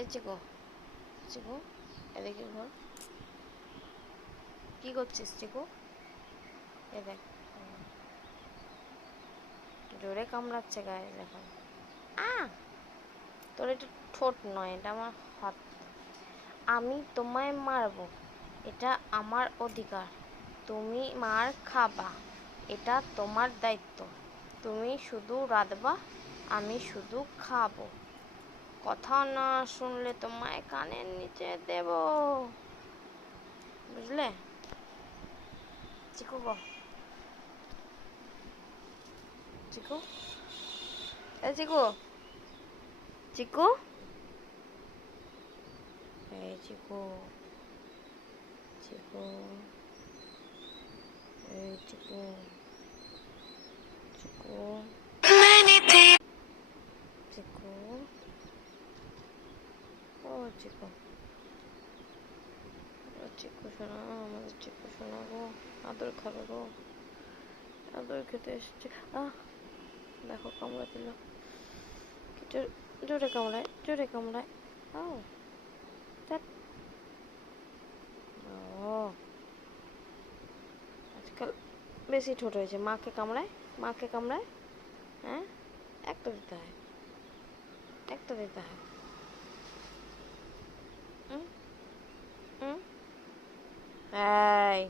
এই চিকু, চিকু এদিকে ঘর। কি করছিস চিকু? এ দেখ, জোরে কামড়াচ্ছে গায়ে দেখো। তোর এটা ঠোঁট নয়, এটা আমার হাত। আমি তোমায় মারবো, এটা আমার অধিকার। তুমি মার খাবা, এটা তোমার দায়িত্ব। তুমি শুধু রাঁধবা, আমি শুধু খাবো। কথা না শুনলে তোমায় কানের নিচে দেব, বুঝলে? চিকু গো, চিকু, এ চিকু, চিকু, এই চিকু, চিকু, এই চিকু, চিকু, চিকু, ও চিকু, চিকু শোনা, আমাদের চিকু শোনা গো, আদর খাবে গো, আদর খেতে এসছে। দেখো কামড়া দিল, কি জোরে কামড়ায়, জোরে কামড়ায়। ও ও, আজকাল বেশি ছোট হয়েছে। মাকে কামড়ায়, মাকে কামড়ায়। হ্যাঁ, একটা দিতে হয়, একটা দিতে হয়। হুম হুম, এই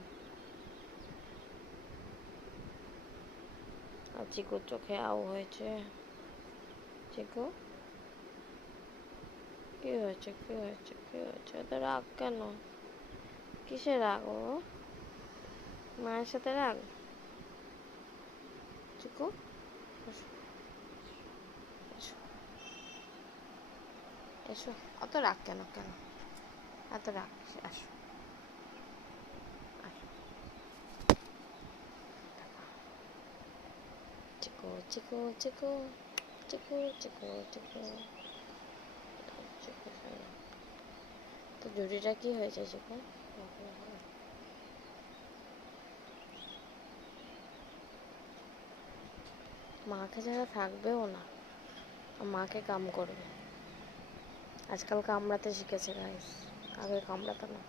চিকুর চোখে আউ হয়েছে। চিকু, কি হয়েছে, কি হয়েছে, কি হয়েছে? এত রাগ কেন? কিসে রাগ ও? মায়ের সাথে রাগ? চিকু, এসো, এসো, এসো। অত রাগ কেন, কেন এত রাগ? আসো, আসো। চিকু, চিকু, চিকু, চিকু, চিকু, চিকু, চিকু শোনো। তো জুড়িটা কি হয়েছে চিকু? মাকে ছাড়া থাকবেও না, মাকে কাম করবে। আজকাল কামড়াতে শিখেছে গাইস, আগে কামড়াতো না।